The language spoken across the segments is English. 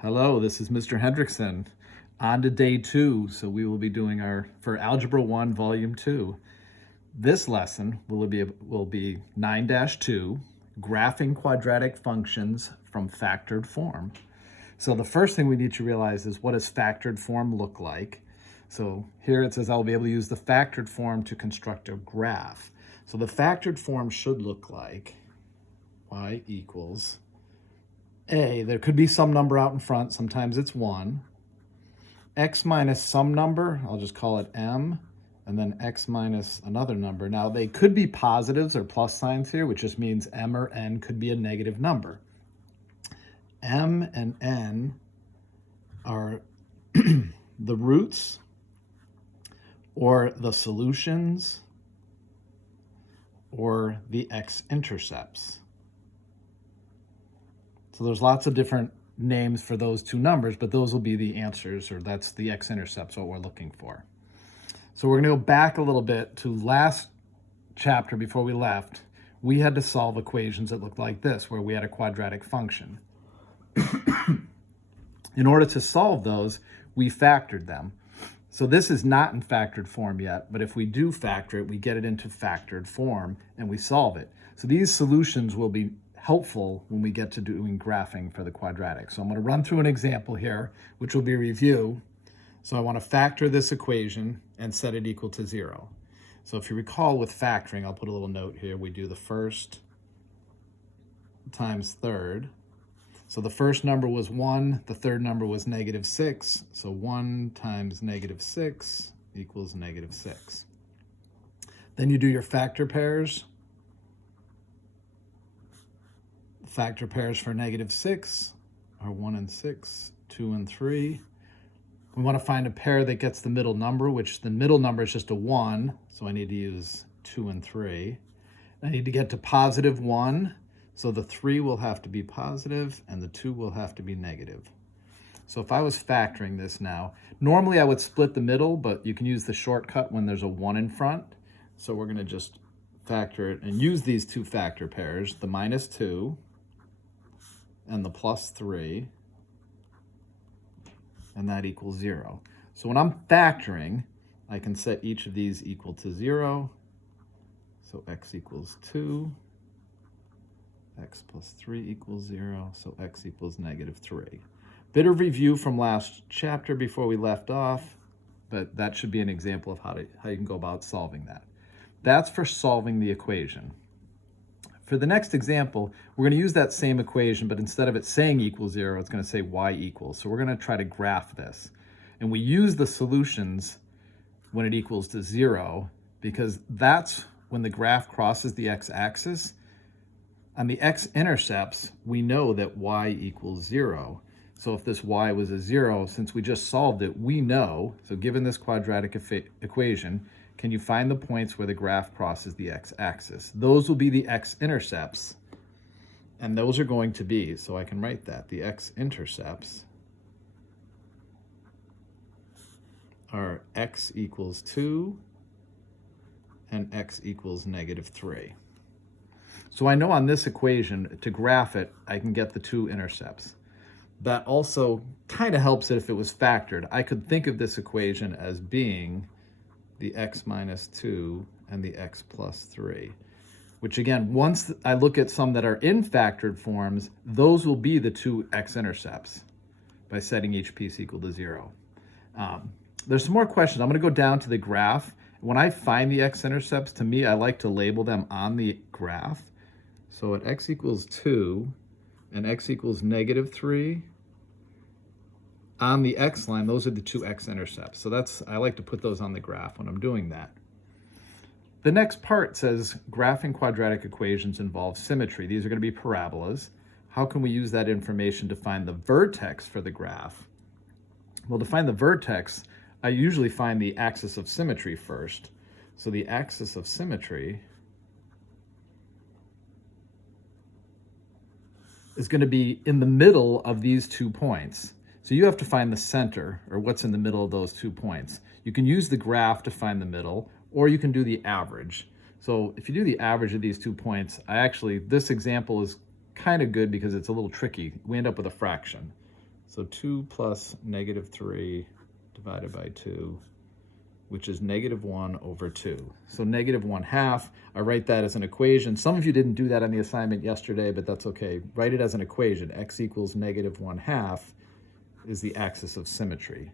Hello, this is Mr. Hendrickson. On to day 2, so we will be doing for Algebra 1, Volume 2. This lesson will be 9-2, graphing quadratic functions from factored form. So the first thing we need to realize is, what does factored form look like? So here it says I'll be able to use the factored form to construct a graph. So the factored form should look like y equals a, there could be some number out in front, sometimes it's 1, x minus some number, I'll just call it m, and then x minus another number. Now they could be positives or plus signs here, which just means m or n could be a negative number. M and n are the roots or the solutions or the x-intercepts. So there's lots of different names for those two numbers, but those will be the answers, or that's the x-intercepts, what we're looking for. So we're going to go back a little bit to last chapter before we left. We had to solve equations that looked like this, where we had a quadratic function. In order to solve those, we factored them. So this is not in factored form yet, but if we do factor it, we get it into factored form and we solve it. So these solutions will be helpful when we get to doing graphing for the quadratic. So I'm going to run through an example here, which will be a review. So I want to factor this equation and set it equal to 0. So if you recall with factoring, I'll put a little note here. We do the first times third. So the first number was 1, the third number was -6. So 1 times -6 equals -6. Then you do your factor pairs. Factor pairs for -6 are 1 and 6, 2 and 3. We want to find a pair that gets the middle number, which the middle number is just a 1, so I need to use 2 and 3. I need to get to +1, so the 3 will have to be positive and the 2 will have to be negative. So if I was factoring this now, normally I would split the middle, but you can use the shortcut when there's a 1 in front. So we're going to just factor it and use these two factor pairs, the -2 and the +3, and that equals 0. So when I'm factoring, I can set each of these equal to 0. So x equals 2, x plus 3 equals 0, so x equals -3. Bit of review from last chapter before we left off, but that should be an example of how you can go about solving that. That's for solving the equation. For the next example, we're going to use that same equation, but instead of it saying equals 0, it's going to say y equals. So we're going to try to graph this. And we use the solutions when it equals to 0, because that's when the graph crosses the x-axis. On the x-intercepts, we know that y equals 0. So if this y was a 0, since we just solved it, we know, so given this quadratic equation, can you find the points where the graph crosses the x-axis? Those will be the x-intercepts, and those are going to be, so I can write that, the x-intercepts are x equals 2 and x equals -3. So I know on this equation, to graph it, I can get the two intercepts. That also kind of helps it if it was factored. I could think of this equation as being the x minus 2 and the x plus 3, which again, once I look at some that are in factored forms, those will be the two x-intercepts by setting each piece equal to 0. There's some more questions. I'm going to go down to the graph. When I find the x-intercepts, to me, I like to label them on the graph. So at x equals 2 and x equals -3, on the x-line, those are the two x-intercepts. So I like to put those on the graph when I'm doing that. The next part says graphing quadratic equations involves symmetry. These are going to be parabolas. How can we use that information to find the vertex for the graph? Well, to find the vertex, I usually find the axis of symmetry first. So the axis of symmetry is going to be in the middle of these 2 points. So you have to find the center, or what's in the middle of those 2 points. You can use the graph to find the middle, or you can do the average. So if you do the average of these 2 points, this example is kind of good because it's a little tricky. We end up with a fraction. So 2 plus negative 3 divided by 2, which is negative 1 over 2. So negative 1/2, I write that as an equation. Some of you didn't do that on the assignment yesterday, but that's okay. Write it as an equation. X equals negative 1/2 is the axis of symmetry.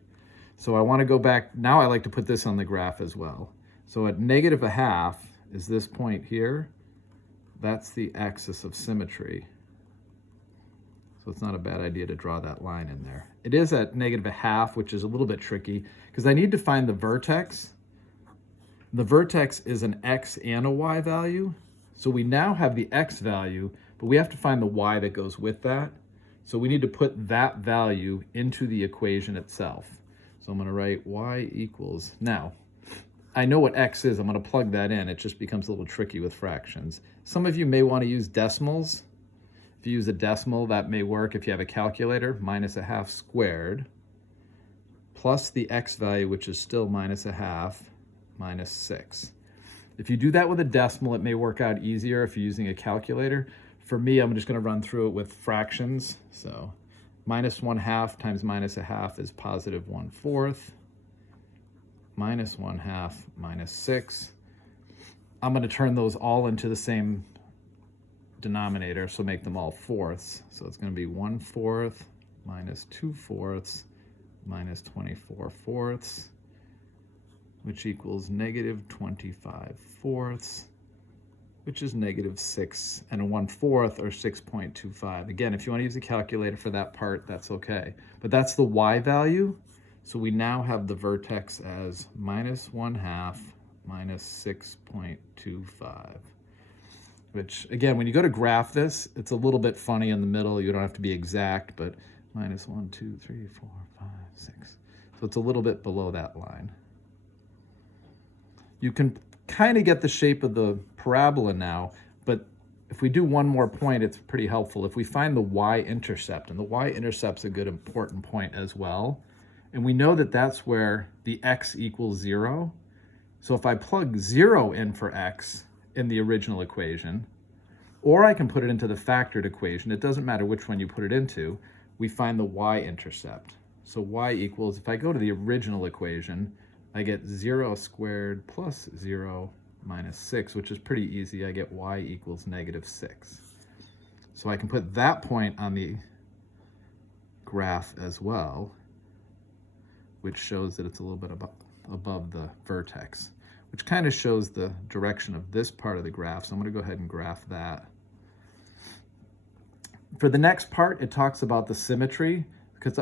So I want to go back. Now I like to put this on the graph as well. So at negative 1/2 is this point here. That's the axis of symmetry. So it's not a bad idea to draw that line in there. It is at negative 1/2, which is a little bit tricky because I need to find the vertex. The vertex is an x and a y value. So we now have the x value, but we have to find the y that goes with that. So we need to put that value into the equation itself. So I'm going to write y equals, now, I know what x is. I'm going to plug that in. It just becomes a little tricky with fractions. Some of you may want to use decimals. If you use a decimal, that may work if you have a calculator. Minus 1/2 squared plus the x value, which is still minus 1/2 minus 6. If you do that with a decimal, it may work out easier if you're using a calculator. For me, I'm just going to run through it with fractions. So minus 1/2 times minus 1/2 is positive 1/4. Minus 1/2 minus 6. I'm going to turn those all into the same denominator, so make them all fourths. So it's going to be 1/4 minus 2/4 minus 24/4, which equals negative 25/4, which is negative 6 and 1/4 or 6.25. Again, if you want to use a calculator for that part, that's okay. But that's the y value. So we now have the vertex as minus 1/2 minus 6.25. Which, again, when you go to graph this, it's a little bit funny in the middle. You don't have to be exact, but minus 1, 2, 3, 4, 5, 6. So it's a little bit below that line. You can kind of get the shape of the parabola now, but if we do one more point, it's pretty helpful. If we find the y-intercept, and the y-intercept's a good important point as well, and we know that that's where the x equals 0. So if I plug 0 in for x, in the original equation, or I can put it into the factored equation. It doesn't matter which one you put it into. We find the y-intercept. So y equals, if I go to the original equation, I get 0 squared plus 0 minus 6, which is pretty easy. I get y equals negative 6. So I can put that point on the graph as well, which shows that it's a little bit above the vertex, which kind of shows the direction of this part of the graph. So I'm going to go ahead and graph that. For the next part, it talks about the symmetry,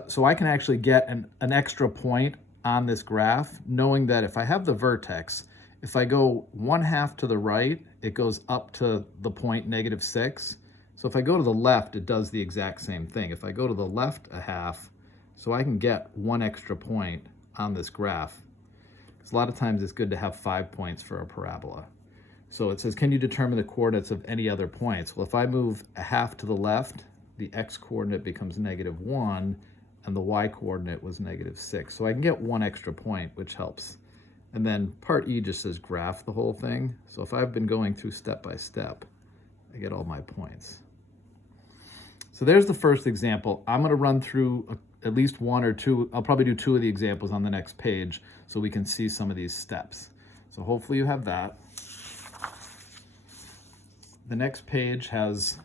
so I can actually get an extra point on this graph, knowing that if I have the vertex, if I go 1/2 to the right, it goes up to the point negative 6. So if I go to the left, it does the exact same thing. If I go to the left 1/2, so I can get one extra point on this graph. A lot of times it's good to have 5 points for a parabola. So it says, can you determine the coordinates of any other points? Well, if I move 1/2 to the left, the x-coordinate becomes negative 1, and the y-coordinate was negative 6. So I can get one extra point, which helps. And then part E just says graph the whole thing. So if I've been going through step by step, I get all my points. So there's the first example. I'm going to run through at least one or two. I'll probably do 2 of the examples on the next page so we can see some of these steps. So hopefully you have that. The next page has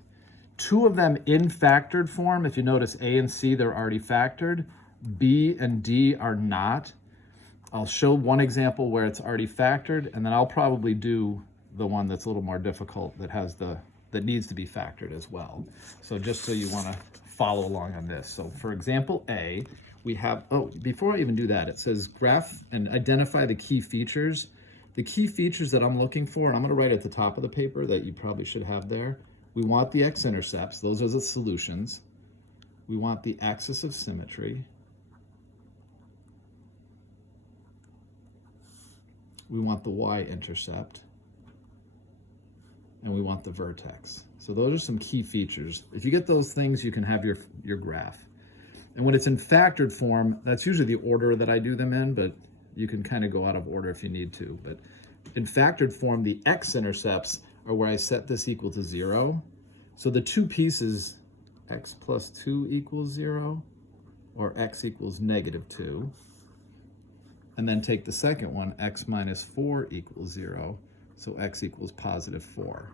2 of them in factored form. If you notice, A and C, they're already factored. B and D are not. I'll show one example where it's already factored, and then I'll probably do the one that's a little more difficult that needs to be factored as well. So just so you want to follow along on this. So for example A, we have, before I even do that, it says graph and identify the key features. The key features that I'm looking for, and I'm going to write at the top of the paper that you probably should have there. We want the x-intercepts. Those are the solutions. We want the axis of symmetry. We want the y-intercept. And we want the vertex. So those are some key features. If you get those things, you can have your graph. And when it's in factored form, that's usually the order that I do them in, but you can kind of go out of order if you need to. But in factored form, the x-intercepts are where I set this equal to 0. So the 2 pieces, x plus 2 equals 0, or x equals negative 2. And then take the second one, x minus 4 equals 0, so x equals positive 4.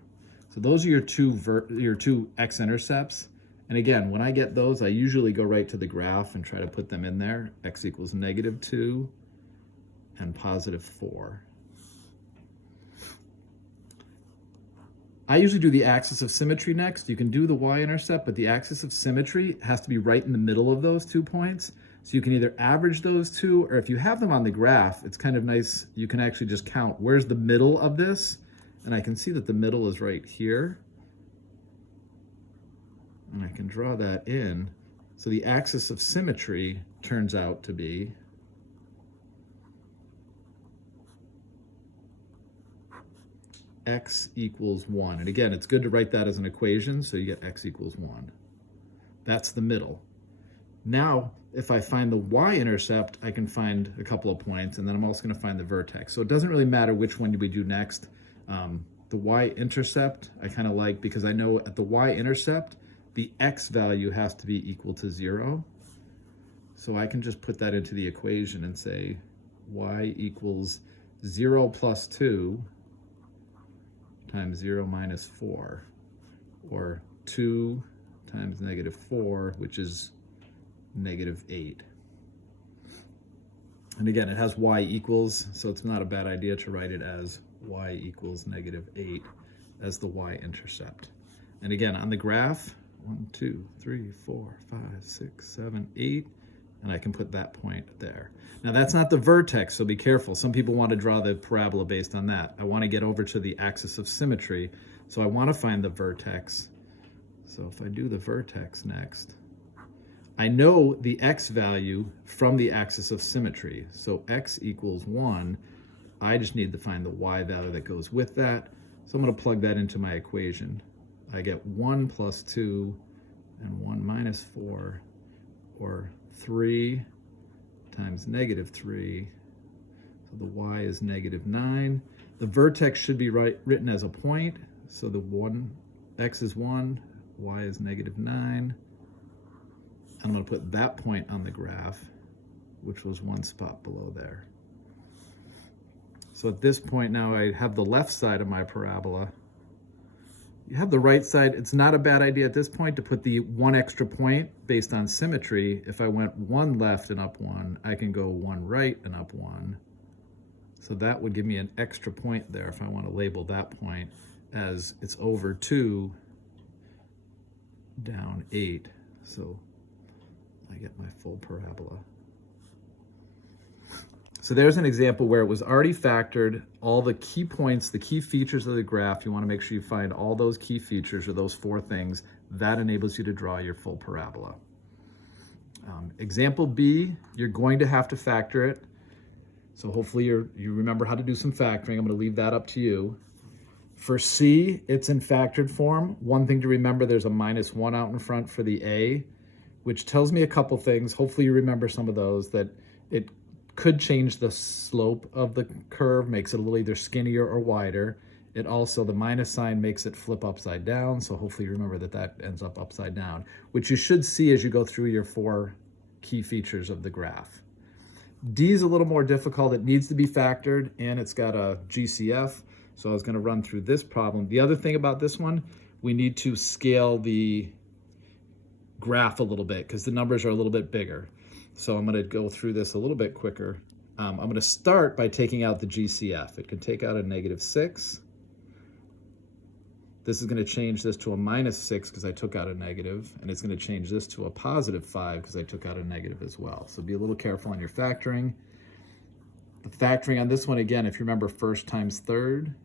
So those are your two x-intercepts. And again, when I get those, I usually go right to the graph and try to put them in there. X equals negative 2 and positive 4. I usually do the axis of symmetry next. You can do the y-intercept, but the axis of symmetry has to be right in the middle of those 2 points. So you can either average those two, or if you have them on the graph, it's kind of nice. You can actually just count where's the middle of this. And I can see that the middle is right here. And I can draw that in. So the axis of symmetry turns out to be x equals 1. And again, it's good to write that as an equation, so you get x equals 1. That's the middle. Now, if I find the y-intercept, I can find a couple of points, and then I'm also going to find the vertex. So it doesn't really matter which one we do next. The y-intercept I kind of like, because I know at the y-intercept, the x value has to be equal to 0. So I can just put that into the equation and say y equals 0 plus 2 times 0 minus 4, or 2 times negative 4, which is negative 8. And again, it has y equals, so it's not a bad idea to write it as y equals negative 8 as the y-intercept. And again, on the graph, 1, 2, 3, 4, 5, 6, 7, 8, and I can put that point there. Now that's not the vertex, so be careful. Some people want to draw the parabola based on that. I want to get over to the axis of symmetry, so I want to find the vertex. So if I do the vertex next, I know the x value from the axis of symmetry. So x equals 1. I just need to find the y value that goes with that. So I'm going to plug that into my equation. I get 1 plus 2 and 1 minus 4, or 3 times negative 3. So the y is negative 9. The vertex should be written as a point. So the x is 1, y is negative 9. I'm going to put that point on the graph, which was one spot below there. So at this point now I have the left side of my parabola. You have the right side. It's not a bad idea at this point to put the one extra point based on symmetry. If I went 1 left and up 1, I can go 1 right and up 1. So that would give me an extra point there if I want to label that point as it's over 2 down 8. So I get my full parabola. So there's an example where it was already factored, all the key points, the key features of the graph. You want to make sure you find all those key features, or those 4 things. That enables you to draw your full parabola. Example B, you're going to have to factor it. So hopefully you remember how to do some factoring. I'm going to leave that up to you. For C, it's in factored form. One thing to remember, there's a -1 out in front for the A, which tells me a couple things. Hopefully you remember some of those, that it could change the slope of the curve, makes it a little either skinnier or wider. It also, the minus sign makes it flip upside down, so hopefully you remember that that ends up upside down, which you should see as you go through your 4 key features of the graph. D is a little more difficult. It needs to be factored, and it's got a GCF, so I was going to run through this problem. The other thing about this one, we need to scale the graph a little bit because the numbers are a little bit bigger. So I'm going to go through this a little bit quicker. I'm going to start by taking out the GCF. It can take out a -6. This is going to change this to a -6 because I took out a negative, and it's going to change this to a +5 because I took out a negative as well. So be a little careful on your factoring. The factoring on this one, again, if you remember first times third,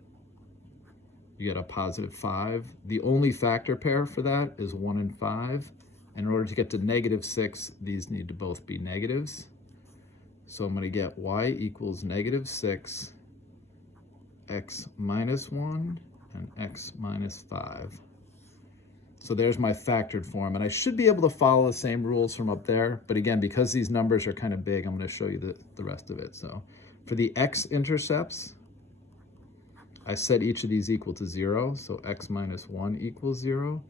you get a +5. The only factor pair for that is 1 and 5. And in order to get to -6, these need to both be negatives. So I'm going to get y equals -6, x minus 1, and x minus 5. So there's my factored form. And I should be able to follow the same rules from up there. But again, because these numbers are kind of big, I'm going to show you the rest of it. So for the x-intercepts, I set each of these equal to 0. So x minus 1 equals 0.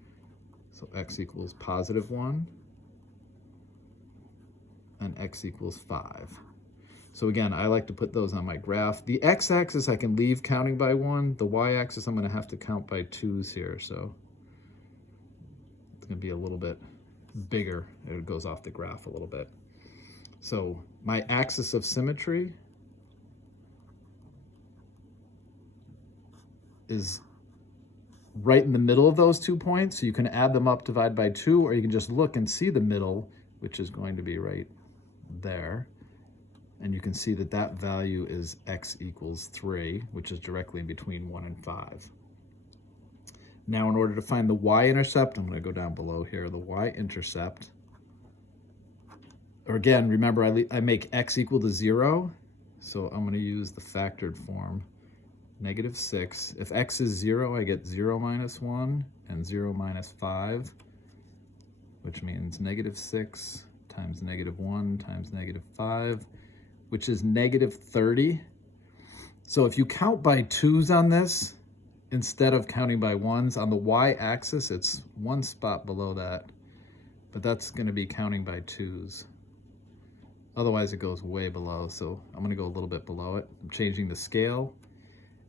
So x equals +1. and x equals 5. So again, I like to put those on my graph. The x-axis I can leave counting by 1. The y-axis I'm going to have to count by 2's here, so it's going to be a little bit bigger. It goes off the graph a little bit. So my axis of symmetry is right in the middle of those 2 points. So you can add them up, divide by 2, or you can just look and see the middle, which is going to be right there. And you can see that that value is x equals 3, which is directly in between 1 and 5. Now, in order to find the y-intercept, I'm going to go down below here, the y-intercept. Or again, remember, I make x equal to 0, so I'm going to use the factored form, -6. If x is 0, I get 0 minus 1 and 0 minus 5, which means -6 times -1 times -5, which is -30. So if you count by 2's on this, instead of counting by 1's, on the y-axis, it's one spot below that, but that's going to be counting by 2's. Otherwise, it goes way below, so I'm going to go a little bit below it. I'm changing the scale.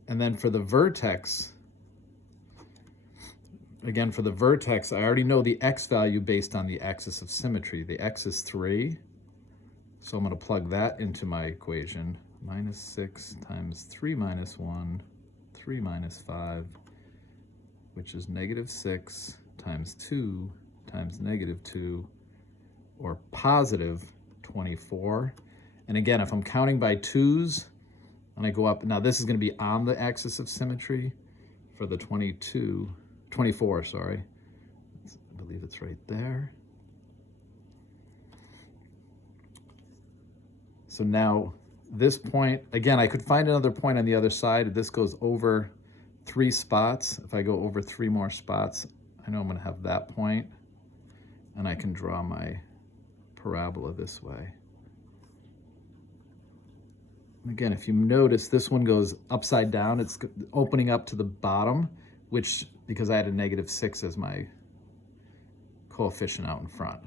And then for the vertex, again, for the vertex, I already know the x value based on the axis of symmetry. The x is 3, so I'm going to plug that into my equation. -6 times 3 minus 1, 3 minus 5, which is -6 times 2 times -2, or positive 24. And again, if I'm counting by 2's, and I go up, now this is going to be on the axis of symmetry for the 24, sorry. I believe it's right there. So now this point, again, I could find another point on the other side. This goes over 3 spots. If I go over 3 more spots, I know I'm going to have that point, and I can draw my parabola this way. Again, if you notice, this one goes upside down. It's opening up to the bottom, which, because I had a -6 as my coefficient out in front.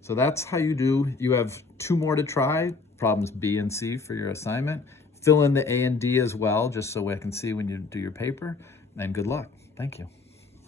So that's how you do. You have 2 more to try, problems B and C for your assignment. Fill in the A and D as well, just so I can see when you do your paper, and good luck. Thank you.